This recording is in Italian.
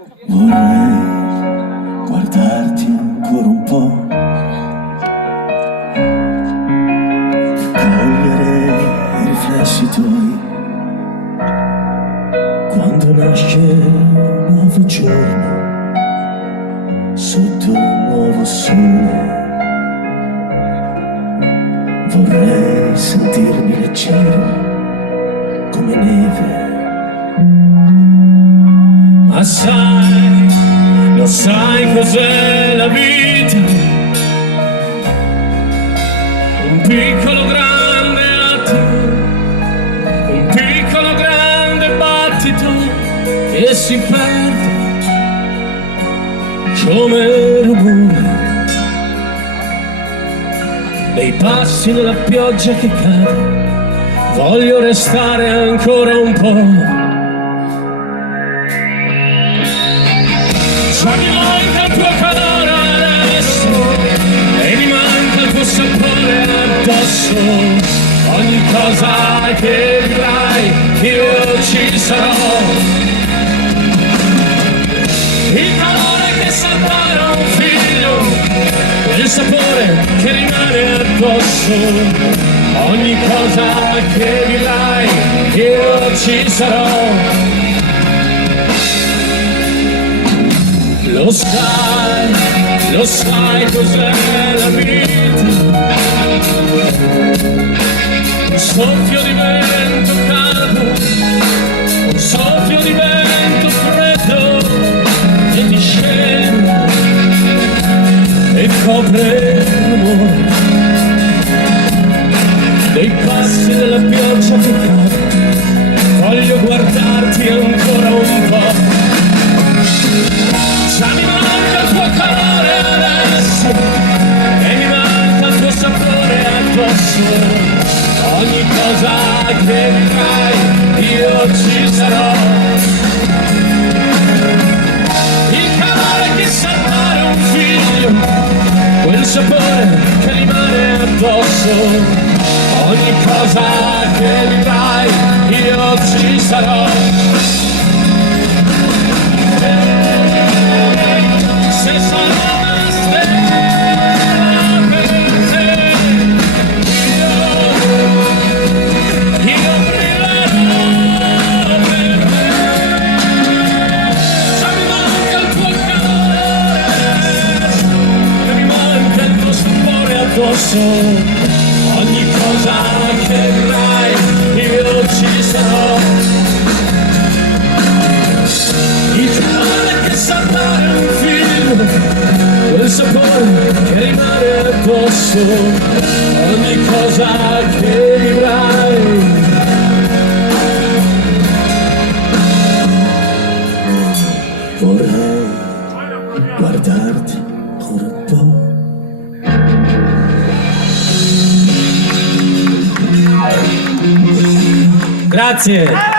Vorrei guardarti ancora un po', cogliere i riflessi tuoi quando nasce un nuovo giorno sotto un nuovo sole. Vorrei sentirmi leggero come neve. Ma sai, lo sai cos'è la vita? Un piccolo grande attimo, un piccolo grande battito che si perde come rumore dei passi nella pioggia che cade. Voglio restare ancora un po'. Già mi manca il tuo calore adesso e mi manca il tuo sapore addosso. Ogni cosa che dirai io ci sarò. Il calore che salva un figlio, quel sapore che rimane addosso. Ogni cosa che dirai io ci sarò. Lo sai cos'è la vita? Un soffio di vento caldo, un soffio di vento freddo che ti scende e copre l'amore dei passi della pioggia che cade. Voglio guardarti ancora un po'. Già mi manca il tuo calore adesso e mi manca il tuo sapore addosso. Ogni cosa che dirai io ci sarò. Il calore che sa fare un figlio, quel sapore che rimane addosso. Ogni cosa che dirai io ci sarò. Se sono una stella per te, io brillerò per te. Già mi manca il tuo calore, e mi manca il tuo sapore addosso. Ogni cosa che dirai io ci sarò. Il calore che sa dare un figlio, quel sapore che rimane addosso. Ogni cosa che dirai. Vorrei guardarti ancora un po'. Grazie.